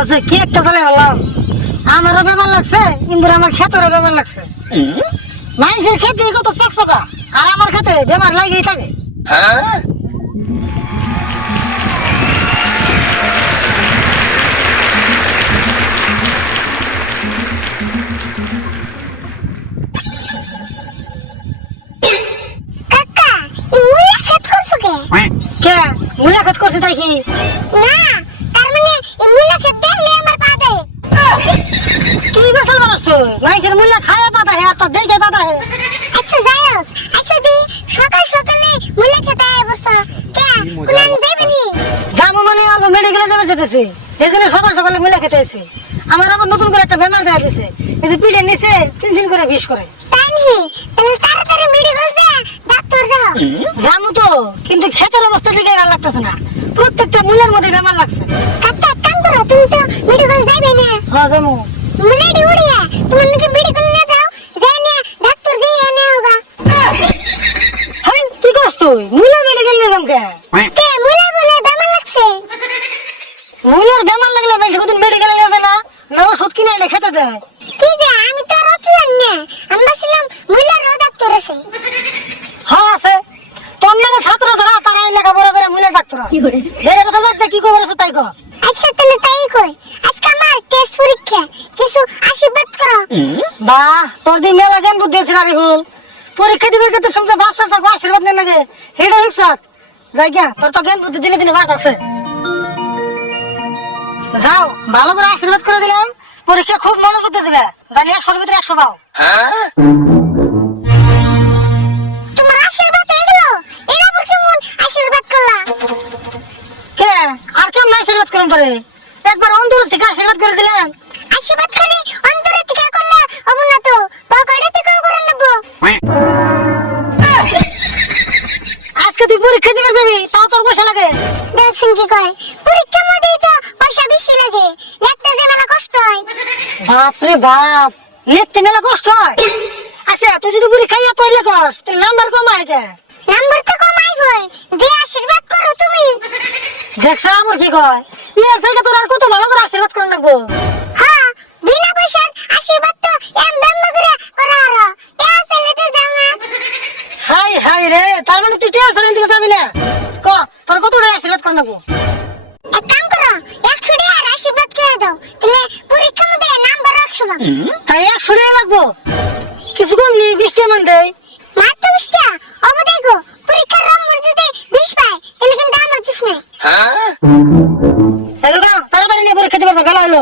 আছে কি একটা চালে হলাম আমারও বেমার লাগছে কিন্তু আমার ক্ষেতেরও বেমার লাগছে। মানুষের খেতে কত চকচকা আর আমার খেতে বেমার লাগেই থাকে। কে? মুলাকাত করছে তাই কি? না তার মানে এই মুলা খেত দেখলে আমার পা দেয় তুই বেসাল মানুষ তো মানুষের মূল্য খায় পাতা হে আর তোর দেখে পাতা হে আচ্ছা যাই হোক আচ্ছা দি সকাল সকালে মুলা খেতে আয় বসছো কে যাব মানে অল্প মেডিকেলে যাবে যেতেছি। এই জন্য সকাল সকালে মিলে খেতে এসে। আমার আবার নতুন করে একটা বেমার দেখা দিছে। এই যে পিঠের নিচে চিনচিন করে বিষ করে। জামু তো কিন্তু ক্ষেতের অবস্থা দিকে ভালো লাগতেছে না। প্রত্যেকটা মূলের মধ্যে বেমার লাগছে। কাকা এক কাম করো তুমি তো মেডিকেল যাইবে না। হ্যাঁ জামু মুলাডি উড়িয়া তোমার নাকি মেডিকেল না যাও যাই না ডাক্তার দিয়ে এনে হোগা হ্যাঁ কি করছ তুই মূলের মেডিকেল নিয়ে যাম কে কে মুলা বলে বেমার লাগছে। মূলের বেমার লাগলে ভাই কদিন মেডিকেলে যায় না না ওষুধ কিনে এনে খেতে দেয় কি যে আমি তো আর অত জানি না। আমি ভাবছিলাম মুলার রো ডাক্তার আছে হ্যাঁ আছে। তোর নাকি ছাত্র যারা তারা লেখাপড়া করে মূলের ডাক্তার। বেড়ে কথা বাদ কি করে তাই কর আচ্ছা তাহলে তাই কই। আজকে আমার টেস্ট পরীক্ষা। কিছু আশীর্বাদ করো। বাহ তোর দিন মেলা জ্ঞান বুদ্ধি আছে রে হুল পরীক্ষা দিবে কিন্তু শুনতে ভাবছে সাকো আশীর্বাদ নেন লাগে হেডা হিকসাত যাই গিয়া তোর তো জ্ঞান বুদ্ধি দিনে দিনে যাও ভালো করে আশীর্বাদ করে দিলাম পরীক্ষা খুব মনোযোগ দিয়ে দিবে। জানি একশোর ভিতরে একশো পাও। তোমার আশীর্বাদ এগুলো এর আবার কেমন আশীর্বাদ করলা? কে? আর কেমন আশীর্বাদ করুন পারে একবার অন্তর থেকে আশীর্বাদ করে দিলাম আশীর্বাদ খালি অন্তরে থেকে করলা হব না তো পকেটে দেখছেন কি কয়? পরীক্ষার মধ্যেই তো পয়সা বেশি লাগে। লিখতে যে মেলা কষ্ট হয়। বাপরে বাপ লিখতে মেলা কষ্ট হয়? আচ্ছা তুই যদি পরীক্ষা ইয়া পড়লে কর তাহলে নাম্বার কম হয় কে? নাম্বার তো কমাই গই দিয়ে আশীর্বাদ করো তুমি। দেখছ আমার কি কয়? ইয়ার থেকে তোর আর কত ভালো করে আশীর্বাদ করে লাগবো? হ্যাঁ বিনা পয়সার আশীর্বাদ তো এম ব্যাম্ম করে করা হলো। টেয়া ছেলেতে দাও না। হাই হাই রে তার মানে তুই টিয়া সরেন দিকে যাবি না? ক তোর কত টাকা আশীর্বাদ করে নেব এক কাম করো 100 টাকা আশীর্বাদ করে দাও তাহলে পরীক্ষার মধ্যে নাম্বার 100 পাবো তাই 100 টাকা লাগবো। কিছু কম নেই 20 টাকা মান দেই মাত্র 20 টাকা অব দেখো পরীক্ষার নম্বর যদি 20 পায় তাহলে কিন্তু আমার কিছু নাই। হ্যাঁ, হ্যাঁ দাদা তাড়াতাড়ি নিয়ে পরীক্ষা দিবা বেলা হলো।